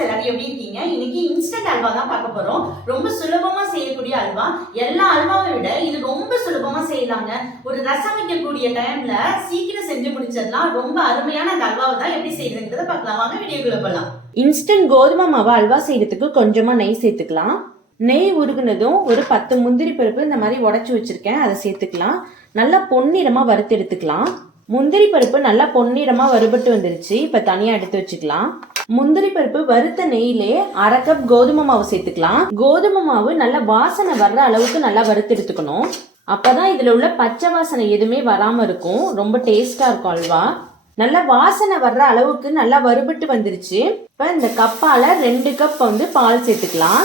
Friends எல்லாரும் எப்படி இருக்கீங்க? இன்னைக்கு இன்ஸ்டன்ட் அல்வா தான் பார்க்க போறோம். ரொம்ப சுலபமா செய்யக்கூடிய அல்வா. எல்லா அல்வாவை விட இது ரொம்ப சுலபமா செய்யலாங்க. ஒரு ரசம் வைக்கக்கூடிய டைம்ல சீக்கிரம் செஞ்சு முடிச்சிடலாம். ரொம்ப அருமையான அந்த அல்வாவை தான் எப்படி செய்யறதுங்கிறத பார்க்கலாம். வாங்க வீடியோக்குள்ள போகலாம். இன்ஸ்டன்ட் கோதுமை மாவு அல்வா செய்யறதுக்கு கொஞ்சமா நெய் சேர்த்துக்கலாம். நெய் உருகுனதும் ஒரு 10 முந்திரி பருப்பு இந்த மாதிரி உடைச்சு வச்சிருக்கேன், அதை சேர்த்துக்கலாம். நல்லா பொன்னிறமா வறுத்து எடுத்துக்கலாம். முந்திரி பருப்பு நல்லா பொன்னிறமா வறுபட்டு வந்துருச்சு. இப்ப தனியா எடுத்து வச்சுக்கலாம். முந்திரி பருப்பு வறுத்த நெய்யிலே 1/2 கப் கோதுமை மாவு சேர்த்துக்கலாம். கோதுமை மாவு நல்லா வாசனை வர்ற அளவுக்கு நல்லா வறுத்து எடுத்துக்கணும். அப்பதான் இதுல உள்ள பச்சை வாசனை எதுவுமே வராம இருக்கும். ரொம்ப டேஸ்டா இருக்கும் அல்வா. நல்லா வாசனை வர்ற அளவுக்கு நல்லா வறுபட்டு வந்துருச்சு. இப்ப இந்த கப்பால 2 கப் பால் சேர்த்துக்கலாம்.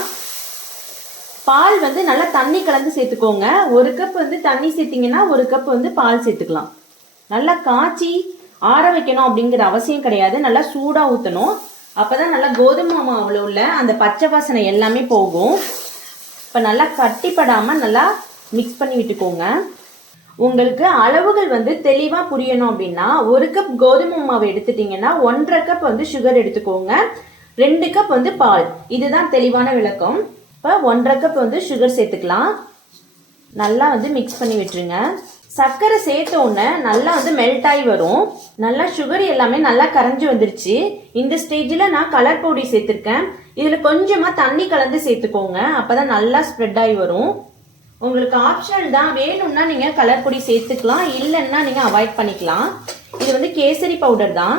பால் நல்லா தண்ணி கலந்து சேர்த்துக்கோங்க. 1 கப் தண்ணி சேர்த்தீங்கன்னா 1 கப் பால் சேர்த்துக்கலாம். நல்லா காய்ச்சி ஆற வைக்கணும் அப்படிங்கிற அவசியம் கிடையாது. நல்லா சூடா ஊற்றணும். அப்பதான் நல்லா கோதுமை மாவுல உள்ள அந்த பச்சை வாசனை எல்லாமே போகும். இப்போ நல்லா கட்டிப்படாம நல்லா மிக்ஸ் பண்ணி விட்டுக்கோங்க. உங்களுக்கு அளவுகள் தெளிவா புரியணும் அப்படின்னா 1 கப் கோதுமை மாவு எடுத்துட்டீங்கன்னா 1/2 கப் சுகர் எடுத்துக்கோங்க. 2 கப் பால். இதுதான் தெளிவான விளக்கம். இப்போ 1/2 கப் சுகர் சேர்த்துக்கலாம். நல்லா மிக்ஸ் பண்ணி விட்டுருங்க. சர்க்கரை சேர்த்த உடனே நல்லா மெல்ட் ஆகி வரும். நல்லா சுகர் எல்லாமே நல்லா கரைஞ்சி வந்துருச்சு. இந்த ஸ்டேஜில் நான் கலர் பவுடர் சேர்த்துருக்கேன். இதில் கொஞ்சமாக தண்ணி கலந்து சேர்த்துக்கோங்க. அப்போதான் நல்லா ஸ்ப்ரெட் ஆகி வரும். உங்களுக்கு ஆப்ஷனல் தான். வேணும்னா நீங்கள் கலர் பொடி சேர்த்துக்கலாம், இல்லைன்னா நீங்கள் அவாய்ட் பண்ணிக்கலாம். இது கேசரி பவுடர் தான்.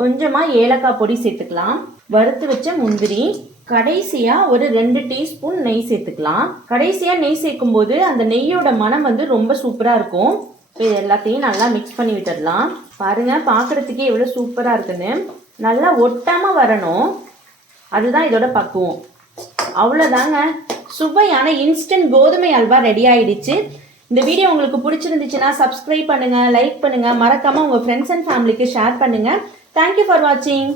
கொஞ்சமாக ஏலக்காய் பொடி சேர்த்துக்கலாம். வறுத்து வச்ச முந்திரி, கடைசியா ஒரு 2 டீஸ்பூன் நெய் சேர்த்துக்கலாம். கடைசியா நெய் சேர்க்கும் போது அந்த நெய்யோட மனம் ரொம்ப சூப்பரா இருக்கும். இது எல்லாத்தையும் நல்லா மிக்ஸ் பண்ணி விட்டுடலாம். பாருங்க, பாக்குறதுக்கே எவ்வளவு சூப்பரா இருக்குன்னு. நல்லா ஒட்டாம வரணும், அதுதான் இதோட பக்குவம். அவ்வளவுதாங்க, சுவையான இன்ஸ்டன்ட் கோதுமை அல்வா ரெடி ஆயிடுச்சு. இந்த வீடியோ உங்களுக்கு பிடிச்சிருந்துச்சுன்னா சப்ஸ்கிரைப் பண்ணுங்க, லைக் பண்ணுங்க, மறக்காம உங்க ஃப்ரெண்ட்ஸ் அண்ட் ஃபேமிலிக்கு ஷேர் பண்ணுங்க. தேங்க்யூ ஃபார் வாட்சிங்.